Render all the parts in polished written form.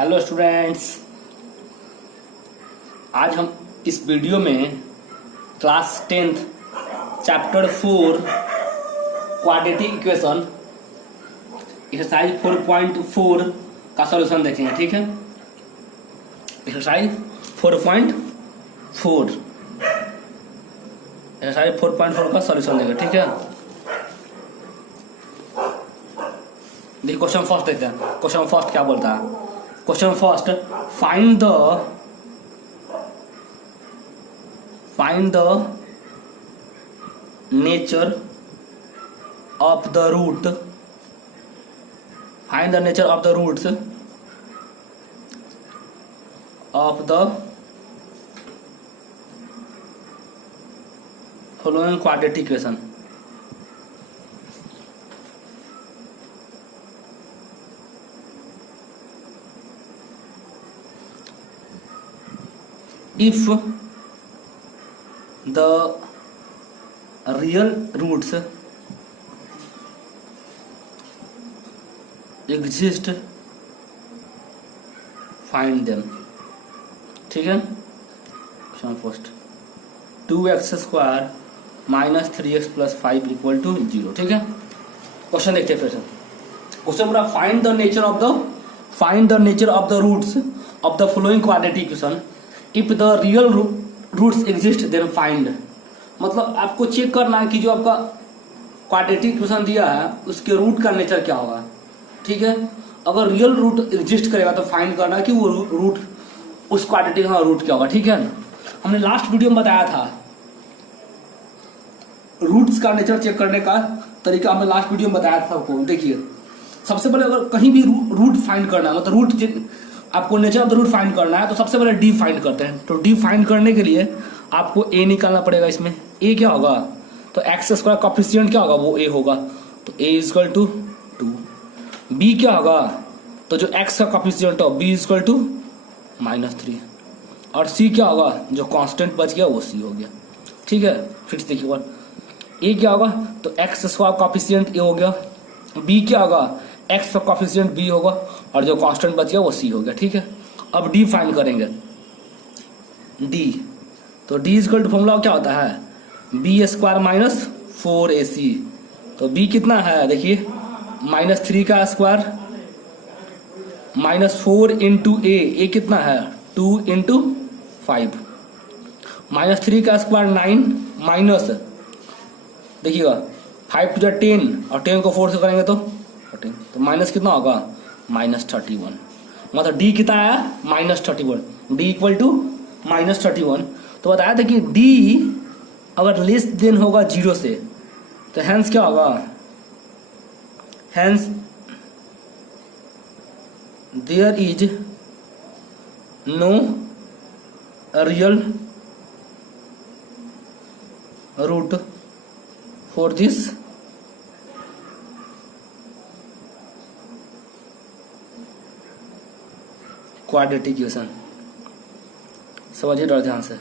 Hello students, आज हम इस वीडियो में class 10th chapter 4 quadratic equation exercise 4.4 का सॉल्यूशन देखेंगे। ठीक है, एक्सरसाइज 4.4 का सॉल्यूशन देखेंगे। ठीक है, देखिए क्वेश्चन फर्स्ट देखते हैं। क्वेश्चन फर्स्ट क्या बोलता है? Question first, find the nature of the root, find the nature of the roots of the following quadratic equation. If the real roots exist, find them। ठीक है, question first, 2x square minus 3x plus 5 equal to 0। ठीक है, question देखते हैं फिर से। Question पूरा find the nature of the roots of the following quadratic equation if the real roots exist then find. मतलब आपको चेक करना है कि जो आपका क्वाड्रेटिक इक्वेशन दिया है उसके रूट का नेचर क्या होगा। ठीक है, अगर रियल रूट एग्जिस्ट करेगा तो फाइंड करना है कि वो रूट उस क्वाड्रेटिक का रूट क्या होगा। ठीक है, हमने लास्ट वीडियो में बताया था रूट्स का नेचर चेक करने का तरीका, हमने लास्ट वीडियो में बताया था सबको। देखिए, सबसे पहले अगर कहीं भी रूट फाइंड करना है, मतलब रूट आपको nature of the root find करना है तो सबसे पहले डी फाइंड करते हैं। तो डी फाइंड करने के लिए आपको ए निकालना पड़ेगा। इसमें ए क्या होगा? तो एक्स स्क्वायर कॉफिशिएंट क्या होगा? वो ए होगा, तो ए इक्वल टू 2। बी क्या होगा? तो जो एक्स का कॉफिशिएंट हो बी इक्वल टू -3। और सी क्या होगा? जो कांस्टेंट बच गया वो सी हो गया। ठीक है, फिर से देखिए, ए क्या होगा? तो एक्स स्क्वायर कॉफिशिएंट ए हो गया। बी क्या होगा? एक्स का कॉफिशिएंट बी होगा और जो कांस्टेंट बच गया वो सी हो गया। ठीक है, अब डी फाइंड करेंगे। डी, तो डी इक्वल टू फॉर्मूला क्या होता है? B square minus 4ac। तो बी कितना है? देखिए, -3 का स्क्वायर -4 इंटू ए कितना है? 2 इंटू 5। -3 का स्क्वायर 9 माइनस, देखिएगा 5 टू 10 और 10 को 4 से करेंगे तो 14, तो माइनस कितना होगा? -31। मतलब डी कितना आया? -31। D equal to -31। तो बताया था कि डी अगर लेस देन होगा 0 से तो हैंस क्या होगा? Hence there is no real root for this quadratic equation. समझिए और ध्यान से।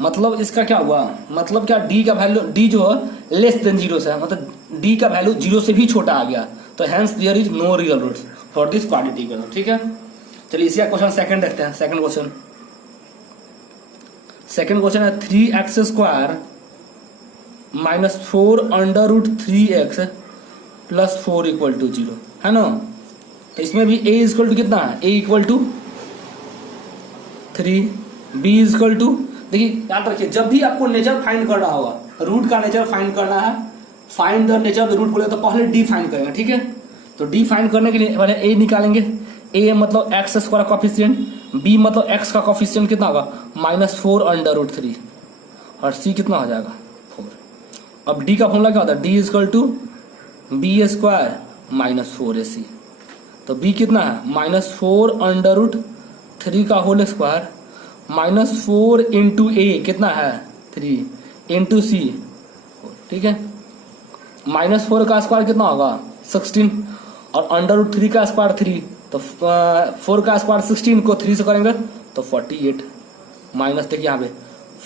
मतलब इसका क्या हुआ? मतलब क्या, डी का वैल्यू, डी जो है लेस देन 0 से है, मतलब डी का वैल्यू 0 से भी छोटा आ गया, तो hence there is no real root for this quadratic equation. ठीक है, चलिए इसी का क्वेश्चन सेकंड देखते हैं। सेकंड क्वेश्चन है 3x square minus 4 under root 3x plus 4 equal to 0 है ना। तो इसमें भी a इक्वल टू कितना है? a equal to 3, b equal to, देखिए याद रखिए, जब भी आपको नेचर फाइंड करना होगा, रूट का नेचर फाइंड करना है, find the nature of the root बोले तो पहले डी फाइंड करेंगे। ठीक है, तो डी फाइंड करने के लिए पहले ए निकालेंगे। ए मतलब एक्स स्क्वायर कॉफिशिएंट, बी मतलब एक्स का कॉफिशिएंट कितना होगा? -4 अंडर रूट 3 और सी कितना हो जाएगा? 4। अब डी का फॉर्मूला क्या होता है? D equal to B square -4ac। तो बी कितना है? -4 अंडर रूट 3 का होल स्क्वायर -4 इंटू ए कितना है? 3 इंटू सी। ठीक है, -4 का स्क्वायर कितना होगा? 16 और अंडर रूट 3 का स्क्वायर 3, तो 4 का स्क्वायर 16 को 3 से करेंगे तो 48 माइनस, देखिए यहाँ पे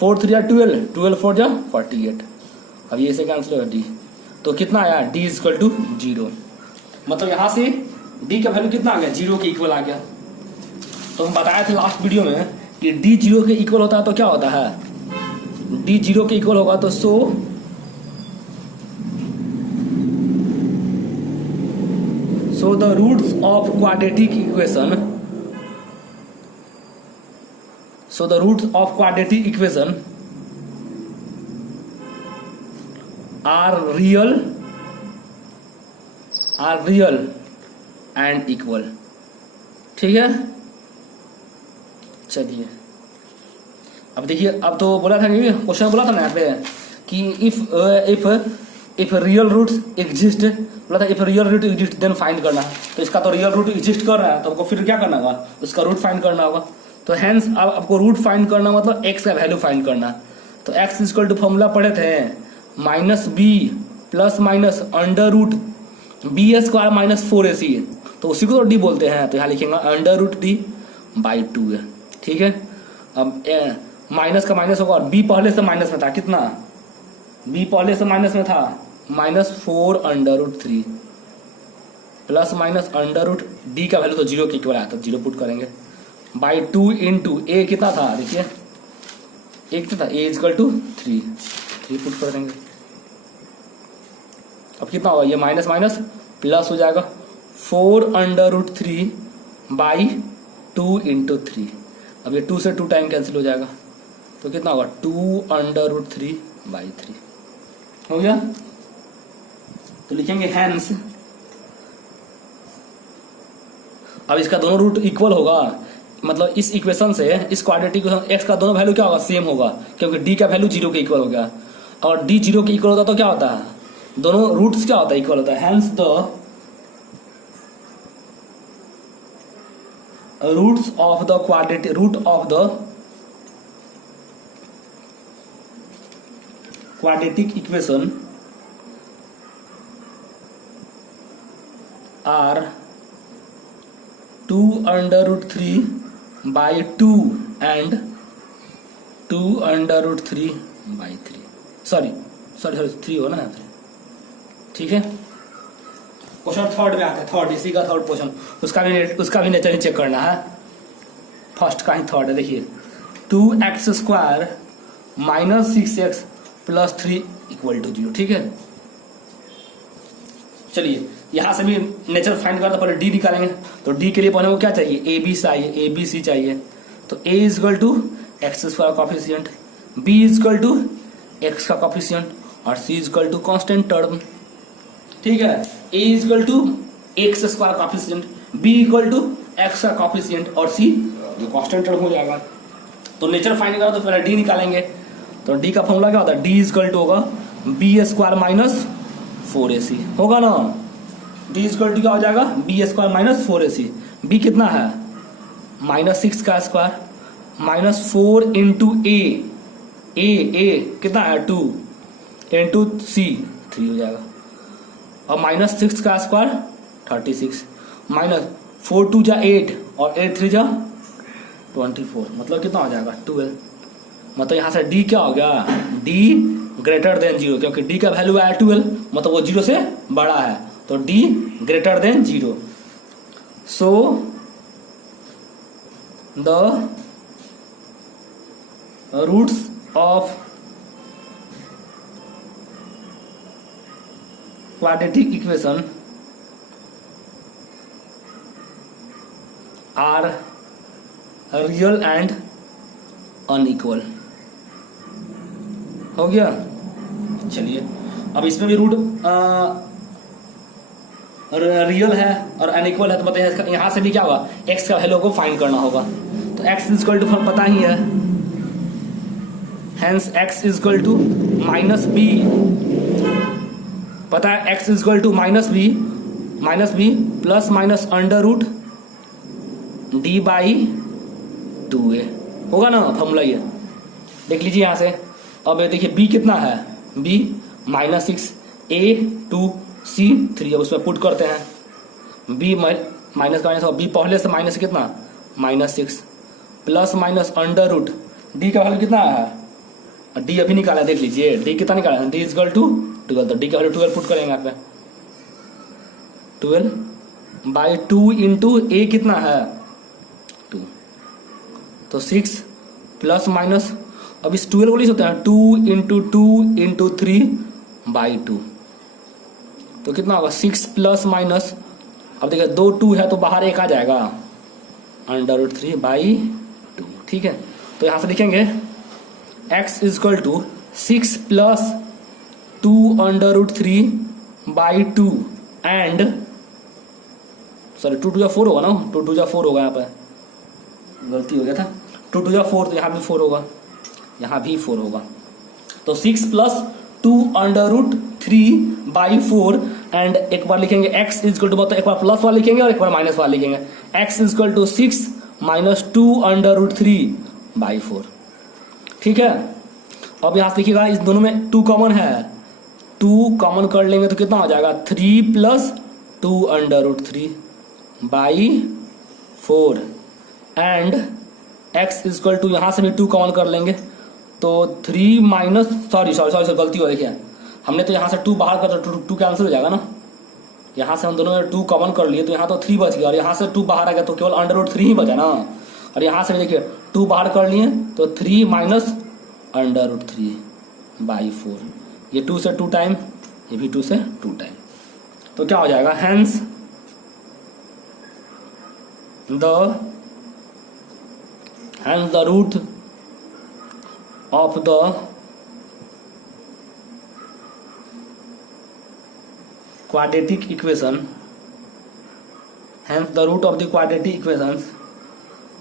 4 3 12, 12 4 जा 48। अब ये से कैंसिल होगा डी, तो कितना आया? D equal to 0। मतलब यहाँ से डी का वैल्यू कितना आ गया? 0 के इक्वल आ गया। तो हम बताए थे लास्ट वीडियो में कि डी जीरो के इक्वल होता है तो क्या होता है, डी जीरो के इक्वल होगा तो so the roots of quadratic equation, so the roots of quadratic equation are real and equal। ठीक है, चलिए अब देखिए, अब तो बोला था कि क्वेश्चन बोला था ना यहाँ पे कि इफ रियल रूट्स एग्जिस्ट, बोला था if real root exist then find करना। तो इसका तो रियल रूट एग्जिस्ट कर रहा है, तो हमको फिर क्या करना होगा, उसका रूट फाइंड करना होगा। तो हैंस अब आपको रूट फाइंड करना मतलब एक्स का वैल्यू फाइंड करना। तो एक्स इक्वल टू फॉर्मूला पढ़े थे minus B plus minus under root B square minus 4ac, तो उसी को तो डी बोलते हैं। तो यहाँ लिखेंगे अंडर रूट डी बाई 2 है। ठीक है, अब माइनस का माइनस होगा, और बी पहले से माइनस में था, कितना, बी पहले से माइनस में था minus 4 under root 3 plus minus under root D का वैल्यू तो जीरो के इक्वल आया, तो जीरो पुट करेंगे बाई 2 इंटू ए कितना था, देखिए ए कितना था, ए इक्वल टू 3 पुट कर देंगे। अब कितना होगा, ये माइनस माइनस प्लस हो जाएगा 4 अंडर रूट 3 बाई 2 इंटू 3। अब ये 2 से 2 टाइम कैंसिल हो जाएगा, तो कितना होगा 2 अंडर रूट 3 बाई 3 हो गया। तो लिखेंगे हैंस, अब इसका दोनों रूट इक्वल होगा, मतलब इस इक्वेशन से इस क्वाड्रेटिक इक्वेशन एक्स का दोनों वैल्यू क्या होगा, सेम होगा, क्योंकि डी का वैल्यू जीरो के इक्वल हो गया। और डी जीरो के इक्वल होता तो क्या होता है, दोनों रूट्स क्या होता है, इक्वल होता है। Hence the roots of the quadratic root of the quadratic equation are 2 under root 3 by 2 and 2 under root 3 by 3, sorry 3 हो ना यहाँ पे। ठीक है, क्वेश्चन थर्ड में आते हैं, थर्ड इसी का थर्ड क्वेश्चन, उसका भी नेचर चेक करना है। फर्स्ट का ही थर्ड है, देखिए 2x square minus 6x plus 3 equal to 0। ठीक है, चलिए यहां से भी नेचर फाइंड करना, पहले डी निकालेंगे। तो डी के लिए पहले वो क्या चाहिए, ए बी चाहिए, ए बी सी चाहिए। तो A is equal to x square coefficient, B is equal to x का कॉफिशियंट, और C is equal to constant term. ठीक है, A is equal to x square coefficient, B equal to x का coefficient, और C जो constant term हो जाएगा। तो नेचर फाइंड करा तो पहले डी निकालेंगे। तो डी का फॉर्मूला क्या होता है, डी इज इक्वल टू होगा बी स्क्वायर माइनस 4ac होगा ना। डी इक्वल टू क्या हो जाएगा, B square minus 4ac। B कितना है, माइनस 6 का स्क्वायर माइनस 4 इंटू ए कितना है 2 इंटू सी 3 हो जाएगा, और माइनस 6 का स्क्वायर 36 माइनस 4 2 जा 8 और 8 3 जा 24, मतलब कितना हो जाएगा 12। मतलब यहाँ से डी क्या हो गया, डी ग्रेटर देन 0, क्योंकि डी का वैल्यू आया 12, मतलब वो 0 से बड़ा है, तो D greater than 0। So the roots of quadratic equation are real and unequal. हो गया, चलिए अब इसमें भी रूट रियल है और अनइक्वल है, तो मतलब यहाँ से भी क्या होगा, एक्स का वैल्यू को फाइंड करना होगा। तो एक्स इज इक्वल टू पता ही है, hence X is equal to minus B, पता है X is equal to minus B plus minus under root D by 2a होगा ना फॉर्मूला, ये देख लीजिए यहाँ से। अब ये देखिए b कितना है, b माइनस 6 a 2 c 3, अब उसमें पुट करते हैं, b माइनस का माइनस, b पहले से माइनस कितना minus 6 plus minus under root d का वैल्यू कितना है, d अभी निकाला है, देख लीजिए d कितना निकाला है, d इज इक्वल टू 12, तो d का वैल्यू 12 पुट करेंगे यहाँ पे, 12 बाई 2 इंटू a कितना है 2, तो 6 प्लस माइनस, अब इस 12 को लिख सकते हैं 2 इंटू 2 इंटू 3/2, तो कितना होगा 6 प्लस माइनस, अब देखिए 2 2 है तो बाहर एक आ जाएगा √3/2, ठीक है। तो यहाँ से लिखेंगे x इजकल टू 6 प्लस 2 √3/2 एंड सॉरी 2 2 4 होगा ना, 2 2 4 होगा, यहाँ पर गलती हो गया था, 2 2 4 तो यहाँ भी 4 होगा, यहाँ भी 4 होगा, तो 6 प्लस 2 √3/4 एंड एक बार लिखेंगे x इजकल टू, एक बार प्लस वाला लिखेंगे और एक बार माइनस वाला लिखेंगे, x इजकल टू 6 माइनस 2 √3/4, ठीक है। अब यहाँ से देखिएगा इस दोनों में 2 कॉमन है, 2 कॉमन कर लेंगे तो कितना हो जाएगा 3 plus 2 √3/4 and x equal to, यहाँ से भी 2 कॉमन कर लेंगे तो 3 माइनस सॉरी गलती हो, देखिए हमने तो यहाँ से 2 बाहर कर तो 2 कैंसिल हो जाएगा ना, यहाँ से हम दोनों में 2 कॉमन कर लिए तो यहाँ तो 3 बच गया और यहाँ से 2 बाहर आ गया तो केवल √3 ही बचा ना, और यहाँ से देखिए 2 बाहर कर लिए तो 3 माइनस √3/4, ये 2 से 2 टाइम, ये भी 2 से 2 टाइम, तो क्या हो जाएगा hence the root of the quadratic equation, hence the root of the quadratic equations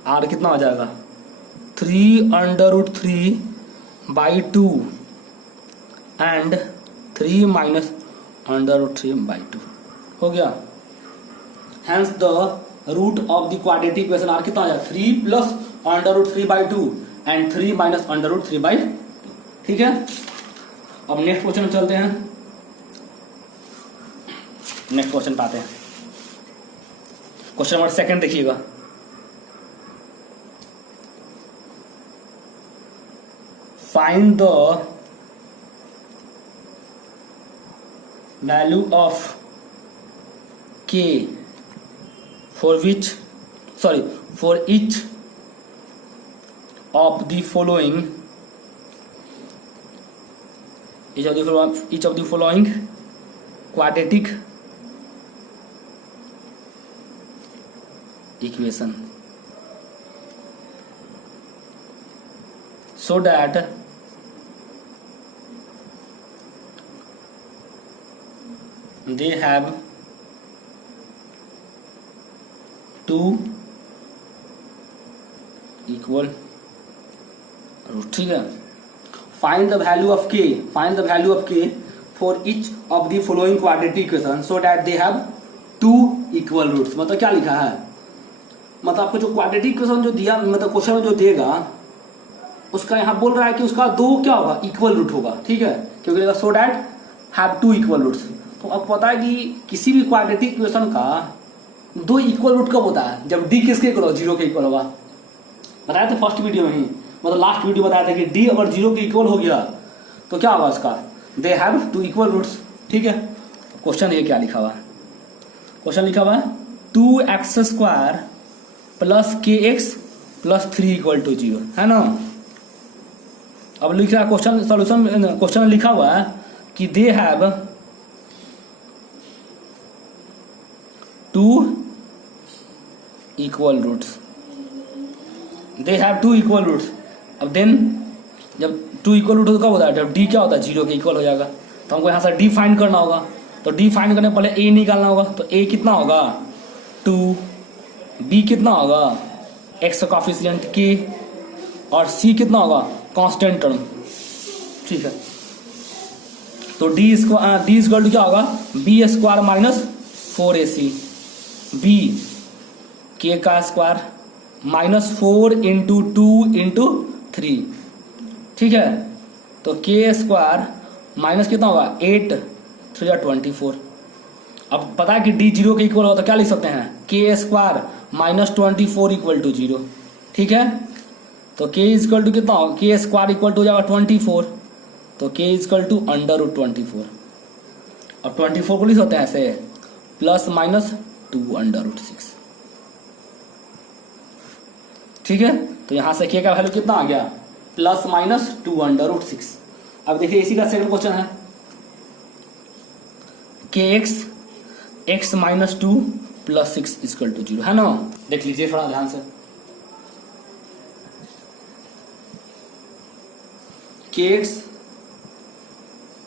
are कितना हो जाएगा 3 √3/2 एंड 3 माइनस √3/2 हो गया। Hence the root of the quadratic equation are कितना हो जाएगा 3 प्लस √3/2 एंड 3 माइनस √3/2, ठीक है। अब नेक्स्ट क्वेश्चन चलते हैं, नेक्स्ट क्वेश्चन पाते हैं, क्वेश्चन नंबर 2 देखिएगा, find the value of k for each of the following quadratic equation so that they have 2 equal root, ठीक है। Find the value of k for each of the following quadratic equation so that they have 2 equal roots, मतलब क्या लिखा है, मतलब आपको जो quadratic equation जो दिया, मतलब क्वेश्चन में जो देगा उसका यहाँ बोल रहा है कि उसका 2 क्या होगा इक्वल रूट होगा, ठीक है, क्योंकि so that have 2 equal roots. तो आपको पता है कि किसी भी क्वाड्रेटिक इक्वेशन का 2 इक्वल रूट कब होता है, जब d किसके इक्वल होगा 0 के इक्वल होगा, बताया था फर्स्ट वीडियो में ही, मतलब लास्ट वीडियो बताया था कि d अगर 0 के इक्वल हो गया तो क्या होगा उसका, दे हैव 2 इक्वल रूट्स, ठीक है। क्वेश्चन ये क्या लिखा हुआ है, क्वेश्चन लिखा हुआ है 2x² प्लस kx प्लस 3 = 0, है ना। अब लिख रहा है क्वेश्चन सॉल्यूशन, क्वेश्चन में लिखा हुआ है कि they have 2 equal roots, they have 2 equal roots. अब देन जब 2 इक्वल रूट कब होता है, जब d क्या होता है 0 के इक्वल हो जाएगा, तो हमको यहाँ से d फाइंड करना होगा, तो d फाइंड करने पहले a निकालना होगा, तो a कितना होगा 2, b कितना होगा x का कोएफिशिएंट k और c कितना होगा कांस्टेंट टर्म, ठीक है। तो d इक्वल टू क्या होगा b² minus 4ac, b k का स्क्वायर माइनस 4 इंटू 2 इंटू 3, ठीक है। तो k² माइनस कितना होगा 8 3 24। अब पता है कि d 0 के इक्वल होगा तो क्या लिख सकते हैं k² माइनस 24 इक्वल टू 0, ठीक है। तो k इक्वल टू कितना होगा k² इक्वल टू हो जाएगा 24, तो k इक्वल टू √24। अब 24 को लिख सकते हैं ऐसे प्लस माइनस 2 √6। ठीक है, तो यहां से k का वैल्यू कितना आ गया, प्लस माइनस 2√6। अब देखिए इसी का सेकंड क्वेश्चन है, kx x minus 2 plus 6 equal to 0 है ना। देख लीजिए थोड़ा ध्यान से, kx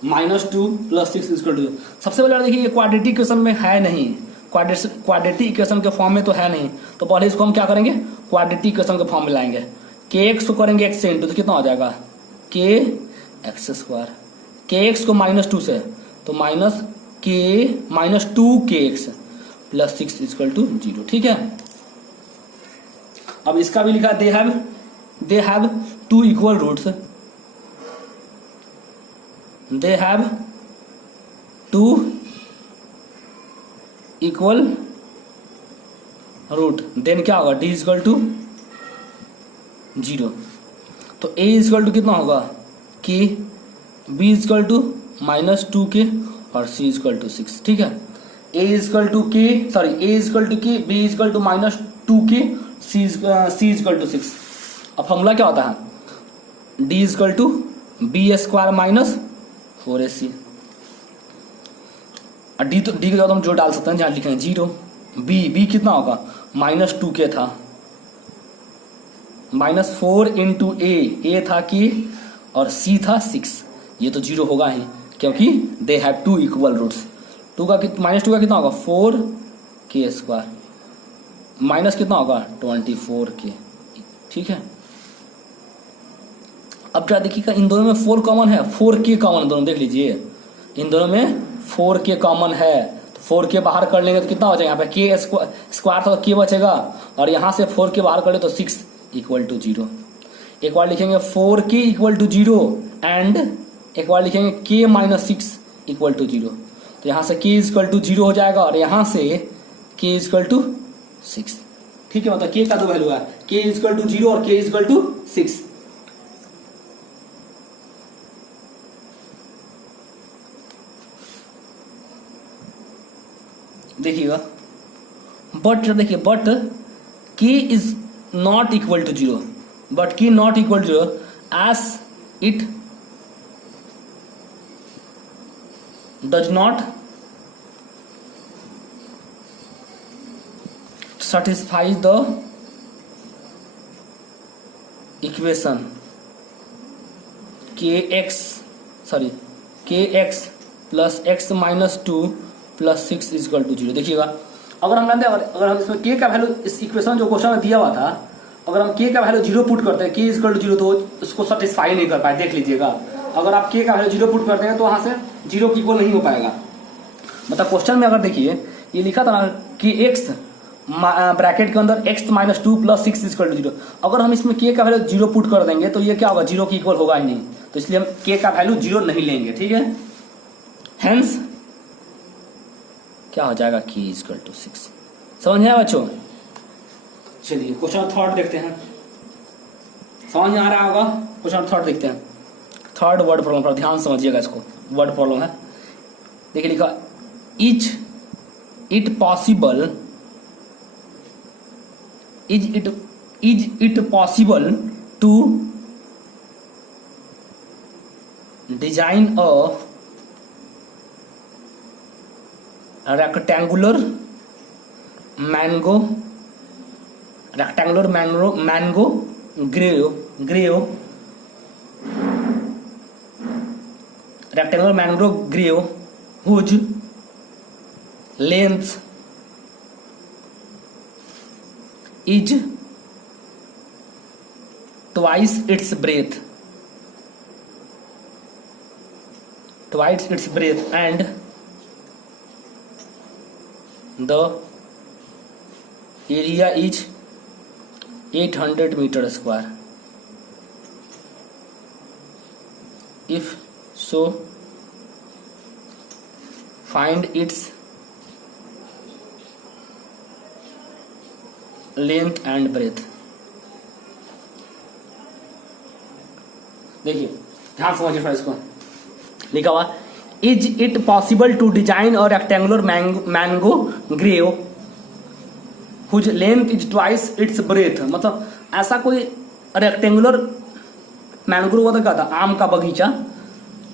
minus 2 plus 6 equal to 0। सबसे पहले देखिए ये क्वाड्रेटिक इक्वेशन में है नहीं, क्वाड्रेटिक इक्वेशन के फॉर्म में तो है नहीं, तो पहले इसको हम क्या करेंगे, क्वाड्रेटिक इक्वेशन के फॉर्म में लाएंगे। kx को करेंगे x से इंटू, तो कितना हो जाएगा kx², kx को माइनस 2 से, तो minus k minus 2kx plus 6 equal to 0। ठीक है, अब इसका भी लिखा, they have 2 equal roots, they have 2 equal root, then क्या होगा, d इक्वल टू 0। तो a इक्वल टू कितना होगा k, b equal to minus 2k और c इक्वल टू 6। ठीक है, a equal to k, sorry a equal to k, b equal to minus 2k, c equal to 6। अब formula क्या होता है, d equal to b² minus 4ac, और D तो D के बाद हम जो डाल सकते हैं, जहाँ लिखेंगे 0। बी कितना होगा, माइनस 2k था, माइनस 4 इंटू ए था k और c था 6, ये तो 0 होगा ही क्योंकि they have 2 equal roots. Minus 2 का कितना होगा 4k², माइनस कितना होगा 24k। ठीक है, अब क्या देखिएगा, इन दोनों में 4 कॉमन है, 4k कॉमन, दोनों देख लीजिए इन दोनों में 4k कॉमन है, तो 4k बाहर कर लेंगे तो कितना हो जाएगा, यहाँ पे k² था तो k बचेगा, और यहाँ से 4k बाहर कर ले तो 6 इक्वल टू 0। एक बार लिखेंगे 4k इक्वल टू 0 एंड एक बार लिखेंगे k माइनस 6 इक्वल टू 0। तो यहाँ से k इक्वल टू 0 हो जाएगा और यहाँ से k इक्वल टू 6। ठीक है, मतलब k का दो वैल्यू है, k इक्वल टू 0 और k इक्वल टू 6। देखिएगा, but k is not equal to 0, but k not equal to 0 as it does not satisfy the equation kx plus x minus 2 plus 6 equal to 0। देखिएगा, अगर हम जानते हैं, अगर हम इसमें k का वैल्यू, इस इक्वेशन जो क्वेश्चन में दिया हुआ था, अगर हम k का वैल्यू 0 पुट करते हैं, k इक्वल टू 0, तो उसको सेटिस्फाई नहीं कर पाए। देख लीजिएगा, अगर आप k का वैल्यू 0 पुट करते हैं तो वहां से 0 की इक्वल नहीं हो पाएगा। मतलब क्वेश्चन में अगर देखिए ये लिखा था ना कि x ब्रैकेट के अंदर x minus 2 plus 6 equal to 0, अगर हम इसमें k का वैल्यू 0 पुट कर देंगे तो ये क्या होगा, 0 की इक्वल होगा ही नहीं, तो इसलिए हम k का वैल्यू 0 नहीं लेंगे। ठीक है, हेंस क्या हो जाएगा, k इक्वल टू 6। समझ में आया बच्चों? चलिए क्वेश्चन थर्ड देखते हैं, समझ में आ रहा होगा। क्वेश्चन थर्ड देखते हैं, थर्ड वर्ड प्रॉब्लम पर ध्यान समझिएगा, इसको वर्ड प्रॉब्लम है। देखिए लिखा, is it possible to design a rectangular mango grove whose length is twice its breadth and the area is 800 meter square. If so, find its length and breadth. देखिए ध्यान समझिए फिर इसको, लिखा हुआ is it possible to design और rectangular mango grove whose length is twice its breadth. मतलब ऐसा कोई रेक्टेंगुलर मैंग्रोव होता क्या था, आम का बगीचा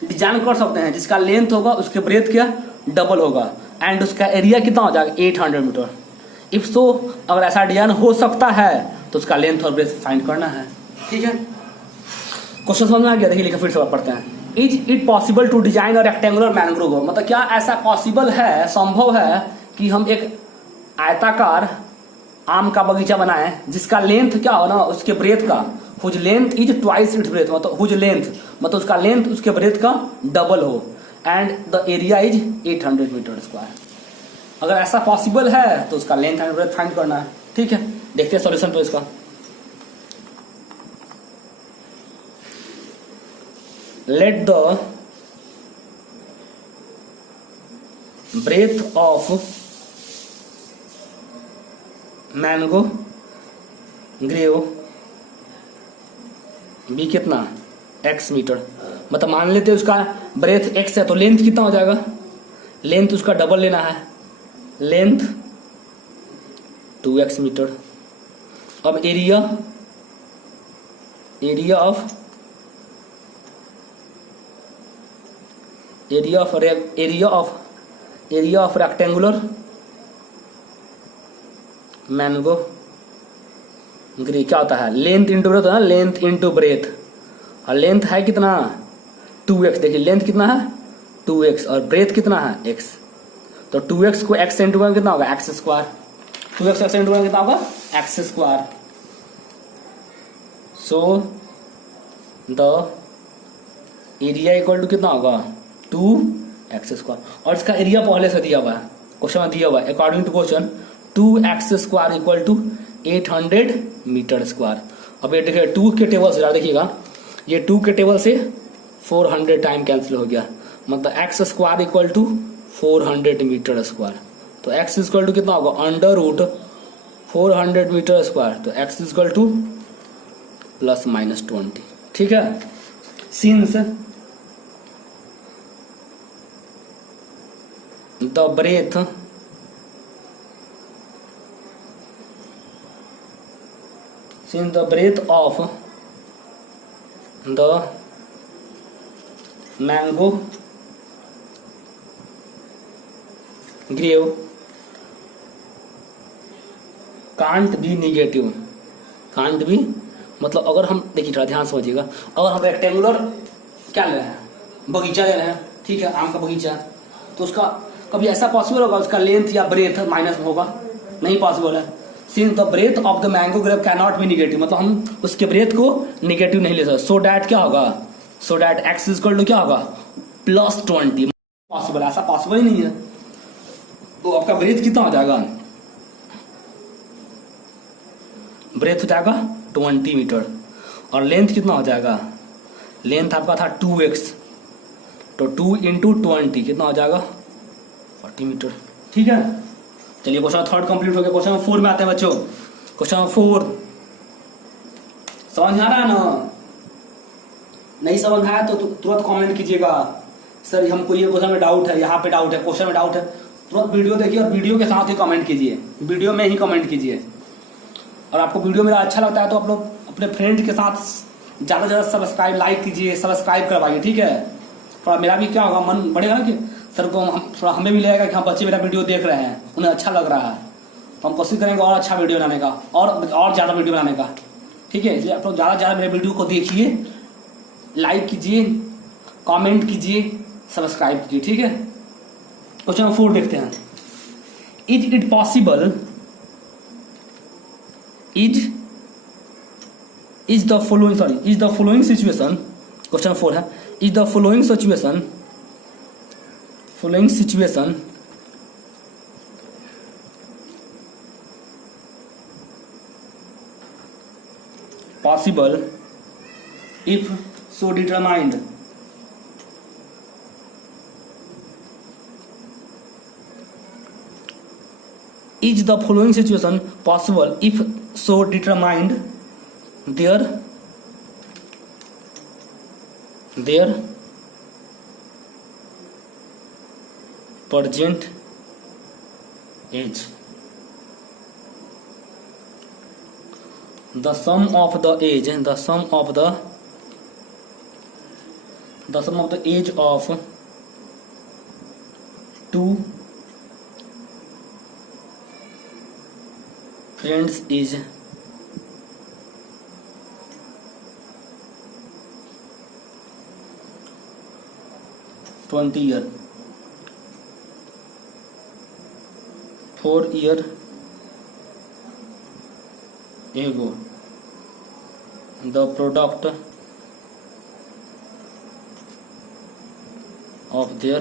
डिजाइन कर सकते हैं जिसका लेंथ होगा उसके ब्रेथ क्या डबल होगा एंड उसका एरिया कितना हो जाएगा 800 मीटर। इफ सो अगर ऐसा डिजाइन हो सकता है तो उसका लेंथ और ब्रेथ फाइंड करना है। ठीक है, क्वेश्चन समझ में आ गया? देखिए लिखा फिर से पढ़ते हैं। Is it possible to design a rectangular mango grove, मतलब क्या ऐसा पॉसिबल है, संभव है कि हम एक आयताकार आम का बगीचा बनाएं जिसका लेंथ क्या हो ना उसके ब्रेथ का, whose length is twice its breadth, मतलब हुज लेंथ मतलब उसका लेंथ उसके ब्रेथ का डबल हो and the area is 800 metre square. अगर ऐसा पॉसिबल है तो उसका लेंथ एंड ब्रेथ फाइंड करना है। ठीक है, देखते हैं सॉल्यूशन तो इसका। Let the breadth of mango grove be कितना x मीटर, मतलब मान लेते हैं उसका ब्रेथ x है तो लेंथ कितना हो जाएगा, लेंथ उसका डबल लेना है, लेंथ 2x मीटर। अब area of rectangular mango grey क्या होता है, लेंथ इंटू ब्रेथ होता है, लेंथ इंटू ब्रेथ, और लेंथ है कितना 2x। देखिए लेंथ कितना है 2x और ब्रेथ कितना है x, तो 2x को x इंटू करेंगे कितना होगा x square, 2x x into करेंगे कितना होगा x square. So the area equal to कितना होगा 2x स्क्वायर, और इसका एरिया पहले से दिया हुआ है, क्वेश्चन में दिया हुआ है according to question 2x square equal to 800 metre square. अब ये देखिए 2 के टेबल से देखिएगा, ये 2 के टेबल से 400 टाइम कैंसिल हो गया, मतलब x square equal to 400 metre square. तो x इक्वल टू कितना होगा अंडर रूट 400 मीटर स्क्वायर, तो x इक्वल टू ±20। ठीक है, since the breadth of the mango grove can't be negative, can't be मतलब अगर हम देखिए थोड़ा ध्यान समझिएगा, अगर हम रेक्टेंगुलर क्या ले रहे हैं बगीचा ले रहे हैं, ठीक है आम का बगीचा, तो उसका कभी ऐसा पॉसिबल होगा उसका लेंथ या ब्रेथ माइनस में होगा, नहीं पॉसिबल है। Since the breadth of the mango grove can not be negative, मतलब हम उसके ब्रेथ को निगेटिव नहीं ले सकते, सो डैट क्या होगा, so that X equal to क्या होगा +20। पॉसिबल, ऐसा पॉसिबल ही नहीं है, तो आपका ब्रेथ कितना हो जाएगा, ब्रेथ हो जाएगा 20 मीटर, और लेंथ कितना हो जाएगा, लेंथ आपका था 2x, तो 2 इंटू 20 कितना हो जाएगा 40 मीटर। ठीक है, चलिए क्वेश्चन 3 कंप्लीट हो गया। क्वेश्चन 4 में आते हैं बच्चों। क्वेश्चन 4 समझ आ रहा है ना, नहीं समझ आया तो तुरंत कमेंट कीजिएगा, सर हमको ये क्वेश्चन में डाउट है, यहाँ पे डाउट है, क्वेश्चन में डाउट है, तुरंत वीडियो देखिए और वीडियो के साथ ही कमेंट कीजिए, वीडियो में ही कमेंट कीजिए। और आपको वीडियो मेरा अच्छा लगता है तो आप लोग अपने फ्रेंड के साथ ज़्यादा से ज़्यादा सब्सक्राइब लाइक कीजिए, सब्सक्राइब करवाइए। ठीक है, थोड़ा मेरा भी क्या होगा मन बढ़ेगा ना कि सर को थोड़ा हमें भी लगेगा कि हाँ बच्चे मेरा वीडियो देख रहे हैं, उन्हें अच्छा लग रहा है, तो हम कोशिश करेंगे और अच्छा वीडियो बनाने का और ज़्यादा वीडियो बनाने का। ठीक है, इसलिए आप लोग ज़्यादा से ज़्यादा मेरे वीडियो को देखिए, लाइक कीजिए, कमेंट कीजिए, सब्सक्राइब कीजिए। ठीक है, क्वेश्चन 4 देखते हैं। Is it possible, is the following situation, question 4 है, is the following situation possible if so determined, is the following situation possible if so determined, their present age। The sum of the age, the sum of the age of two friends is 20 year. 4 year ago the product of their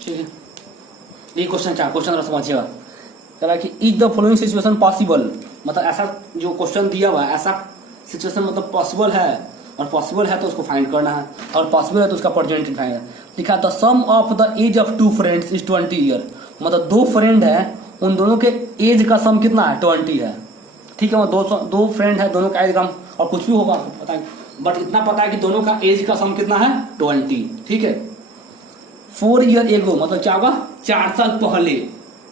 ठीक है, ये question क्या question समझिएगा। कह रहा है कि is the following situation possible, मतलब ऐसा जो क्वेश्चन दिया हुआ है ऐसा सिचुएशन मतलब पॉसिबल है, और पॉसिबल है तो उसको फाइंड करना है, और पॉसिबल है तो उसका प्रेजेंट फाइंड है। लिखा the sum of the age of two friends is 20 year, मतलब दो फ्रेंड है उन दोनों के एज का सम कितना है 20 है। ठीक है, मतलब दो फ्रेंड है दोनों का एज का, और कुछ भी होगा पता है, बट इतना पता है कि दोनों का एज का सम कितना है 20। ठीक है, 4 ईयर एगो मतलब क्या होगा 4 साल पहले।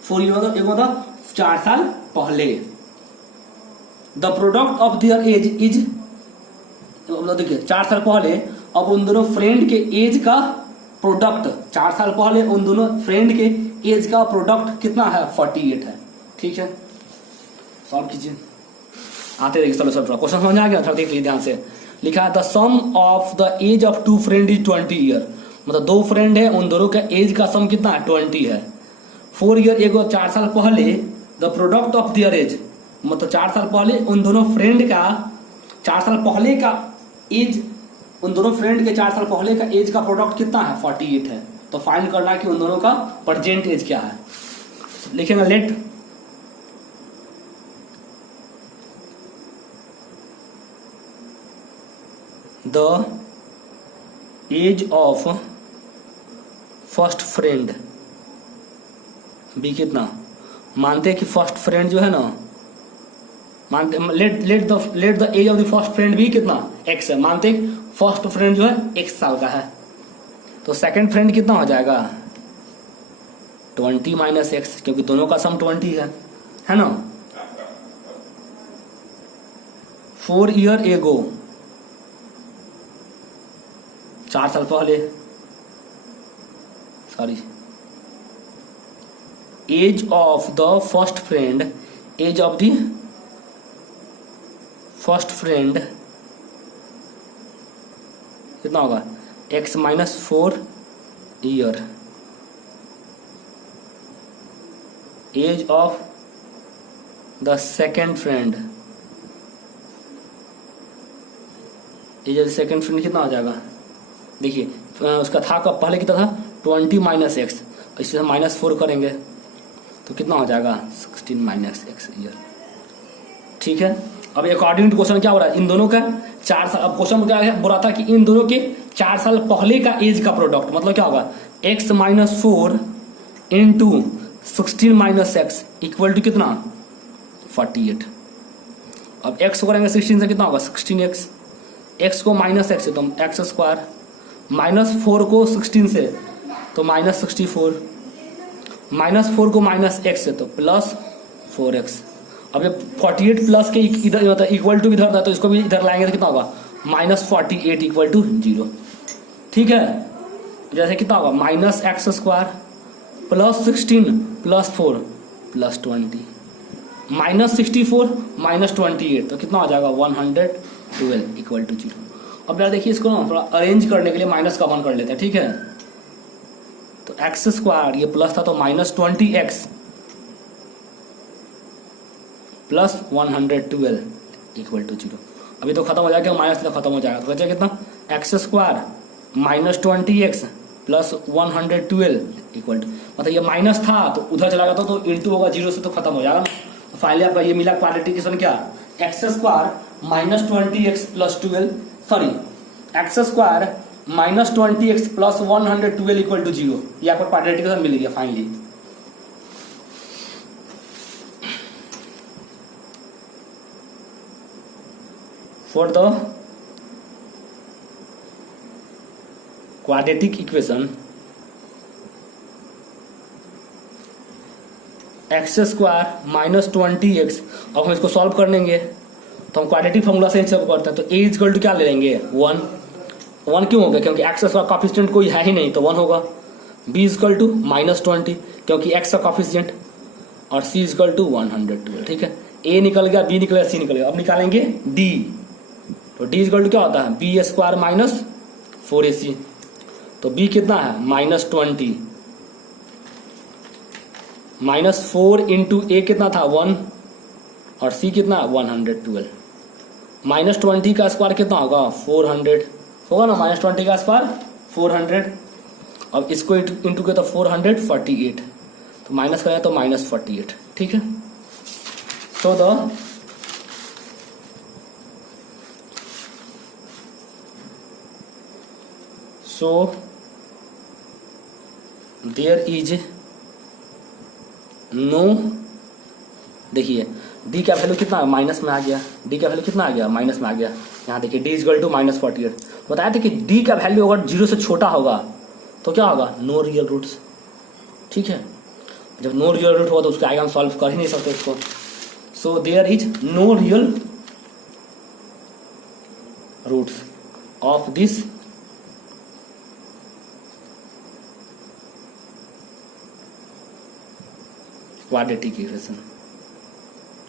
4 ईयर एगो मतलब 4 साल पहले। The product of their age is, देखिए 4 साल पहले, अब उन दोनों फ्रेंड के एज का प्रोडक्ट 4 साल पहले उन दोनों फ्रेंड के एज का प्रोडक्ट कितना है 48 है। ठीक है, सॉल्व कीजिए। आते देखिए चलो सर क्वेश्चन समझ आ गया, थोड़ा देख लीजिए ध्यान से। लिखा है the sum of the age of two friend is 20 year, मतलब दो फ्रेंड है उन दोनों का एज का सम कितना है 20 है। 4 ईयर एगो 4 साल पहले, the product of their age मतलब 4 साल पहले उन दोनों फ्रेंड का 4 साल पहले का एज, उन दोनों फ्रेंड के 4 साल पहले का एज का प्रोडक्ट कितना है 48 है। तो फाइंड करना है कि उन दोनों का प्रेजेंट एज क्या है। लिखेंगे let the age of first friend be कितना, मानते हैं कि फर्स्ट फ्रेंड जो है ना, मानते let the age of the first friend be कितना एक्स है, मानते हैं फर्स्ट फ्रेंड जो है एक्स साल का है, तो सेकंड फ्रेंड कितना हो जाएगा 20 माइनस एक्स, क्योंकि दोनों का सम 20 है ना। 4 ईयर एगो 4 साल पहले, sorry, age of the first friend, age of the first friend कितना होगा x minus 4 year, age of the second friend, age of the second friend कितना हो जाएगा, देखिए उसका था कब पहले कितना था 20 माइनस एक्स, इससे हम -4 करेंगे तो कितना हो जाएगा 16 माइनस एक्स ईयर। ठीक है, अब अकॉर्डिंग टू क्वेश्चन क्या हो रहा है, इन दोनों का 4 साल, अब क्वेश्चन क्या है बोल रहा था कि इन दोनों के 4 साल पहले का एज का प्रोडक्ट मतलब क्या होगा x minus 4 into 16 minus x equal to कितना 48। अब x को करेंगे 16 से कितना होगा 16x, x को माइनस एक्स से तो एक्स स्क्वायर, -4 को 16 से तो -64, -4 को -x से तो +4x। अब ये 48 प्लस के इधर मतलब इक्वल टू इधर था तो इसको भी इधर लाएंगे तो कितना होगा -48 इक्वल टू 0। ठीक है, जैसे कितना होगा -x स्क्वायर +16 +4 +20 -64 -28 तो कितना हो जाएगा 112 इक्वल टू 0। अब यार देखिए इसको ना थोड़ा अरेंज करने के लिए माइनस कॉमन कर लेते हैं। ठीक है, तो एक्स स्क्वायर ये प्लस था तो -20x प्लस 112 इक्वल टू 0। अभी तो खत्म हो जाएगा, माइनस तो खत्म हो जाएगा, तो बचा कितना x square -20x plus 112 equal to, मतलब ये माइनस था तो उधर चला गया तो इंटू होगा 0 से तो खत्म हो जाएगा ना। तो फाइनली आपका ये मिला क्वालिफिकेशन क्या x square -20x plus 12, sorry x square -20x plus 112 equal to 0, ये आपको क्वाड्रेटिक मिल गया finally. For the quadratic equation x square minus 20x, अब हम इसको सॉल्व कर लेंगे तो हम क्वाड्रेटिक फॉर्मूला से सॉल्व करते हैं। तो a इक्वल टू क्या ले लेंगे 1, 1 क्यों हो गया क्योंकि एक्स का कॉफिशिएंट कोई है ही नहीं तो 1 होगा। b इक्वल टू माइनस 20 क्योंकि x का कॉफिशिएंट, और c इक्वल टू 112। ठीक है, a निकल गया, b निकल गया, c निकल गया। अब निकालेंगे d, तो d इक्वल टू क्या होता है b स्क्वायर माइनस 4ac। तो b कितना है माइनस 20 माइनस 4 इंटू ए कितना था 1 और c कितना 112। माइनस 20 का स्क्वायर कितना होगा 400 होगा ना, माइनस 20 का स्क्वायर 400। अब इसको इंटू किया तो 448, तो माइनस करें तो माइनस 48। ठीक है, सो देयर इज नो, देखिए d का वैल्यू कितना माइनस में आ गया, d का वैल्यू कितना आ गया माइनस में आ गया। यहाँ देखिए d इक्वल टू माइनस 48। बताया था कि d का वैल्यू अगर 0 से छोटा होगा तो क्या होगा नो रियल रूट्स। ठीक है, जब नो रियल रूट होगा तो उसके आगे हम सॉल्व कर ही नहीं सकते इसको। So there is no real roots of this quadratic equation.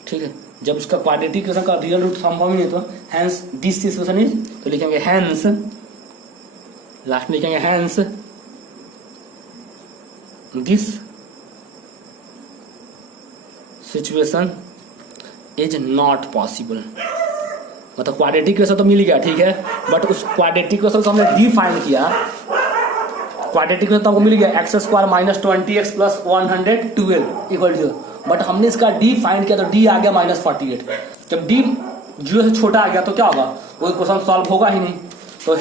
ठीक है, जब उसका क्वाड्रेटिक इक्वेशन का रियल रूट संभव नहीं है तो हैंस दिस इक्वेशन इज, तो लिखेंगे हैंस, लास्ट में लिखेंगे hence this situation is not possible. मतलब क्वाड्रेटिक इक्वेशन तो मिल गया, ठीक है, बट उस क्वाड्रेटिक इक्वेशन को हमने डिफाइन किया, क्वाड्रेटिक इक्वेशन तो हमको मिल गया x square minus 20x plus 112 equal to, but हमने इसका डी फाइंड किया तो डी आ गया माइनस 48। जब डी 0 से छोटा आ गया तो क्या होगा वो क्वेश्चन सॉल्व होगा ही नहीं। तो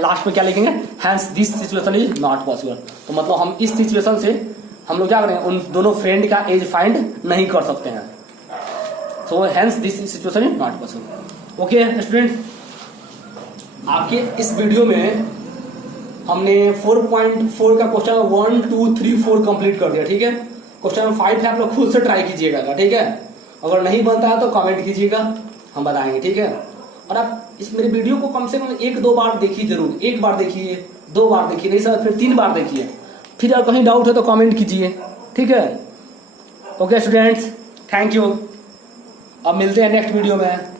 लास्ट में क्या लिखेंगे hence this situation is not possible. तो मतलब हम इस सिचुएशन से हम लोग क्या करेंगे उन दोनों फ्रेंड का एज फाइंड नहीं कर सकते हैं। So hence this situation is not possible. Okay student, आपके इस वीडियो में हमने 4.4 का क्वेश्चन 1 2 3 4 कंप्लीट कर दिया। ठीक है, क्वेश्चन 5 है, आप लोग खुद से ट्राई कीजिएगा। ठीक है, अगर नहीं बनता है तो कमेंट कीजिएगा, हम बताएंगे। ठीक है, और आप इस मेरे वीडियो को कम से कम 1-2 बार देखिए जरूर। 1 बार देखिए, 2 बार देखिए, नहीं सर फिर 3 बार देखिए। फिर अगर कहीं डाउट है तो कमेंट कीजिए। ठीक है, ओके स्टूडेंट्स, थैंक यू। अब मिलते हैं नेक्स्ट वीडियो में।